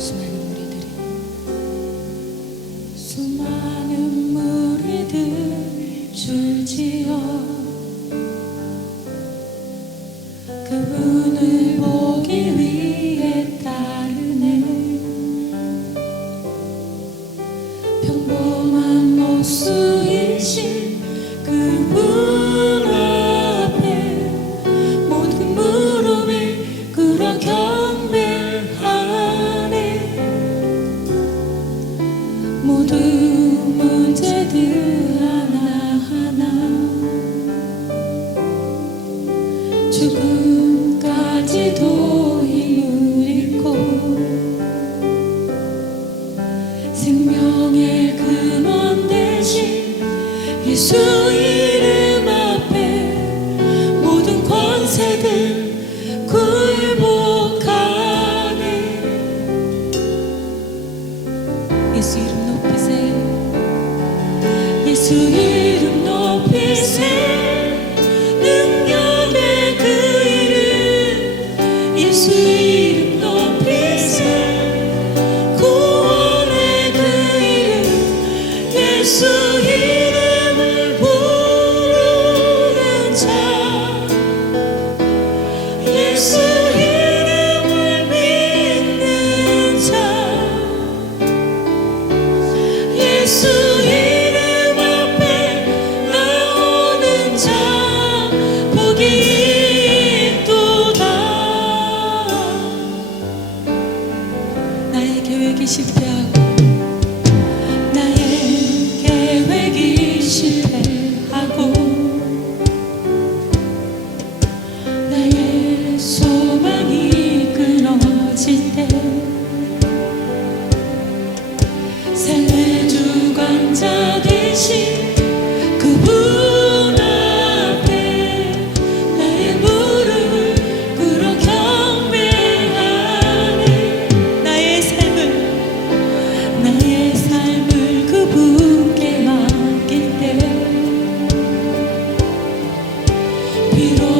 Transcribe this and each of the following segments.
수많은 우리들이 수많은 생명의 근원 대신 예수의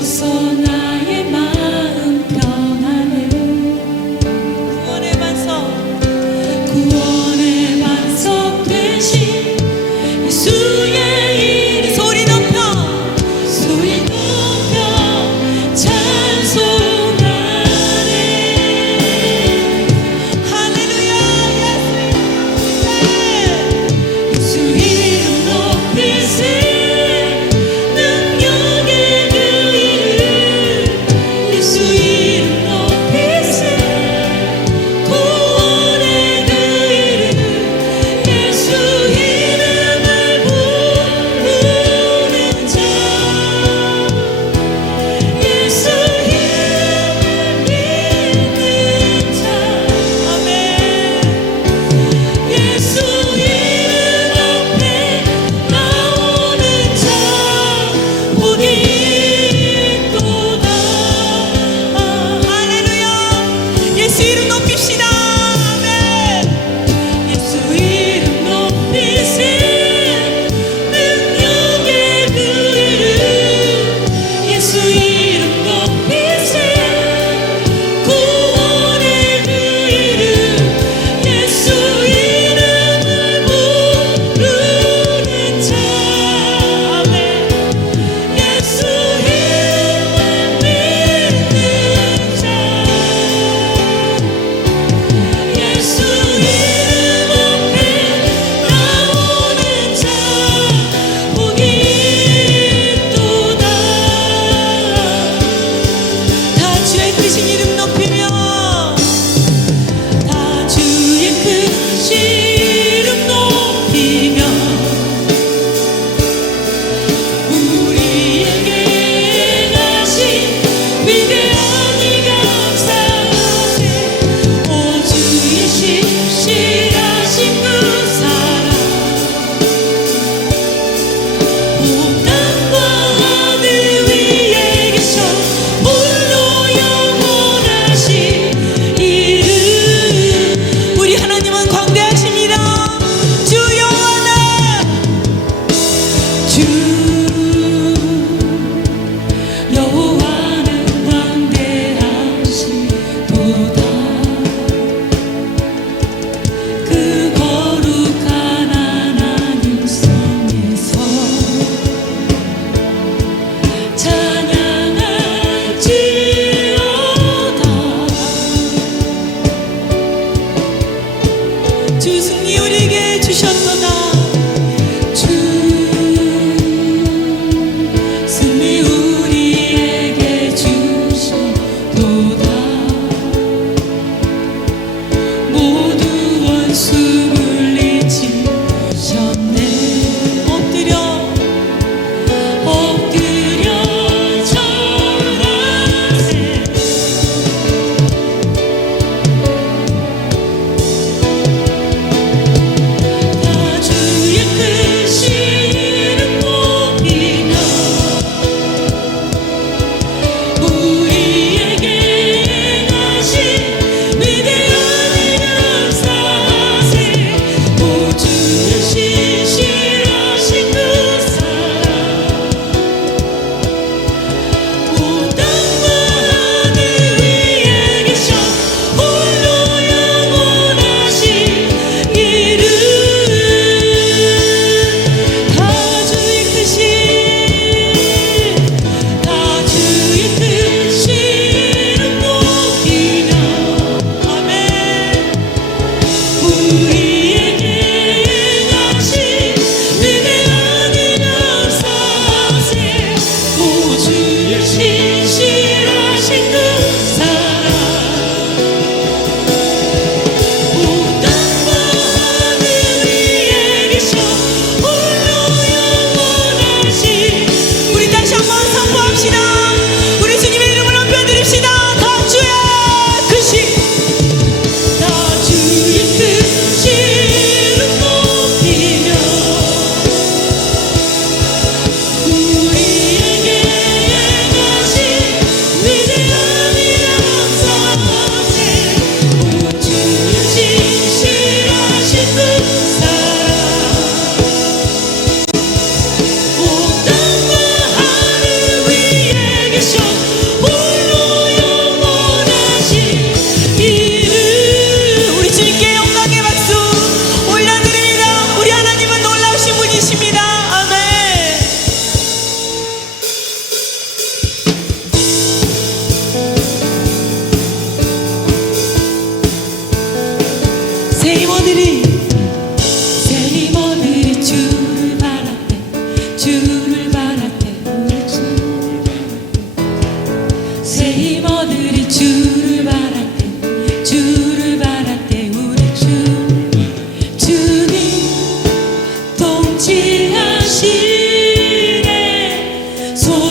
備え Jesus.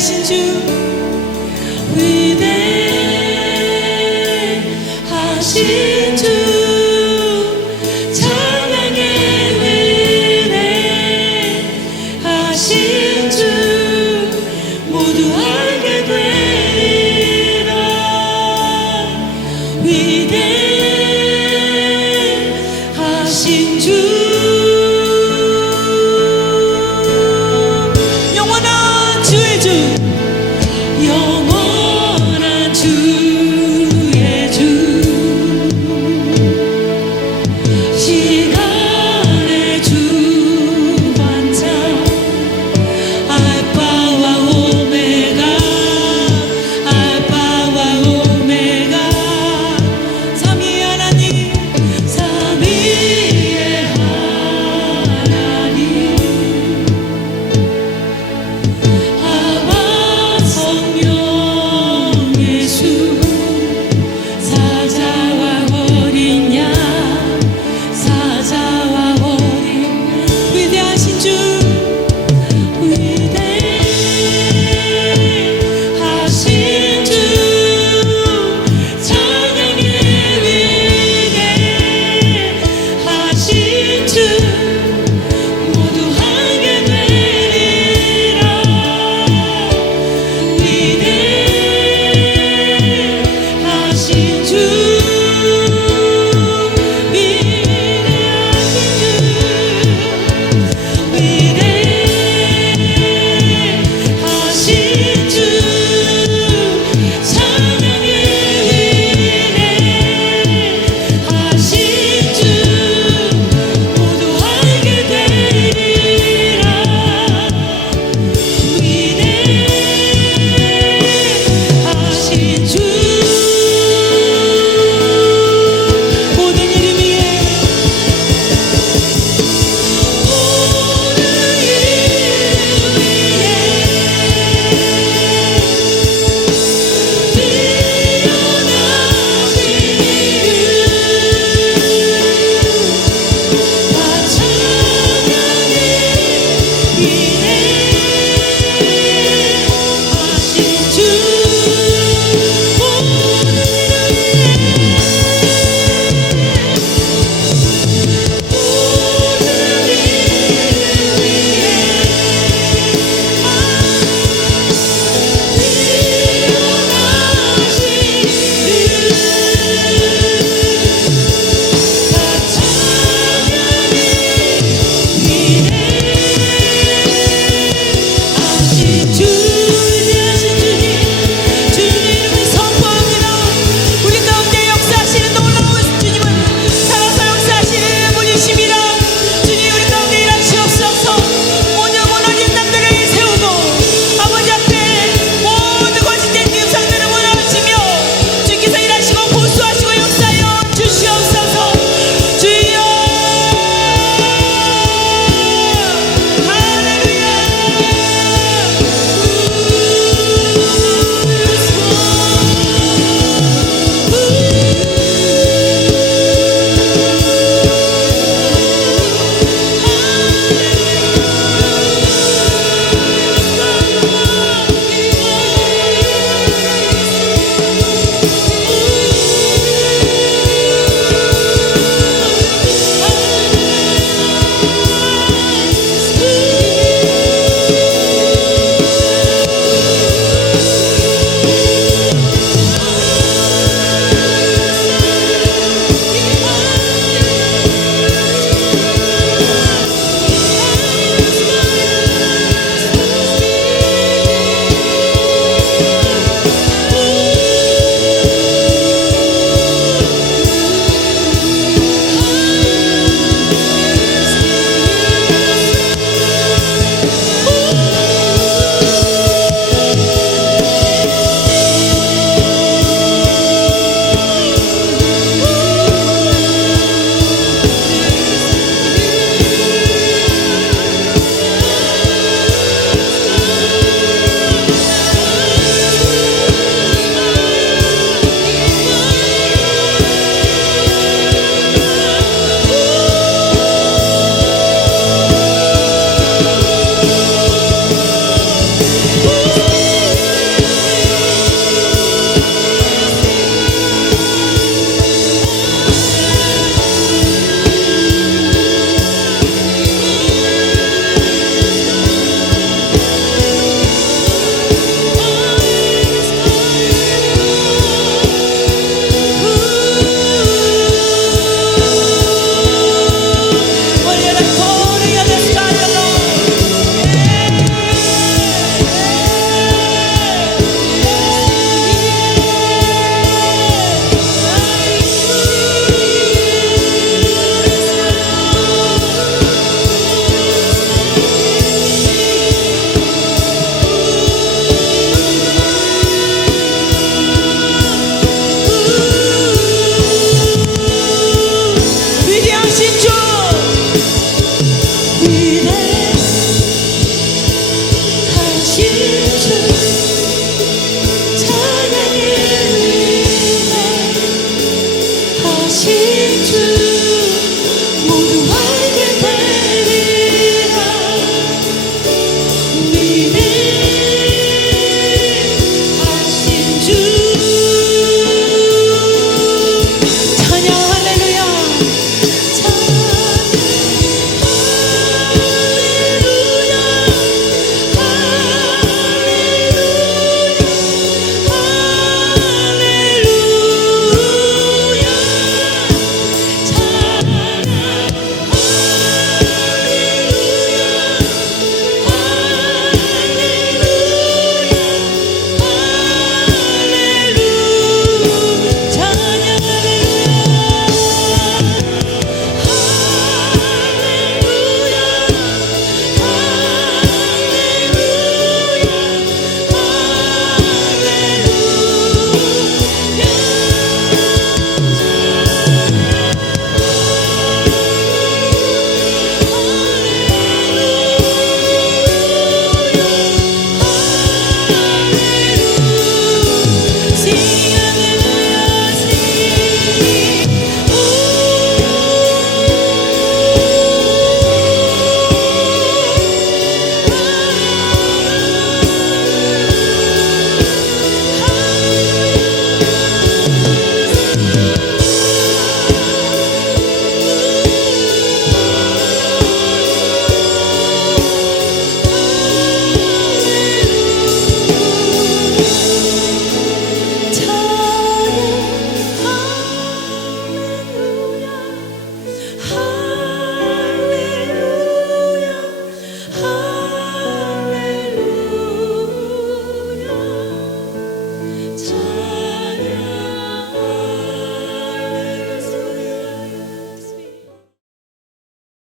주 위대하신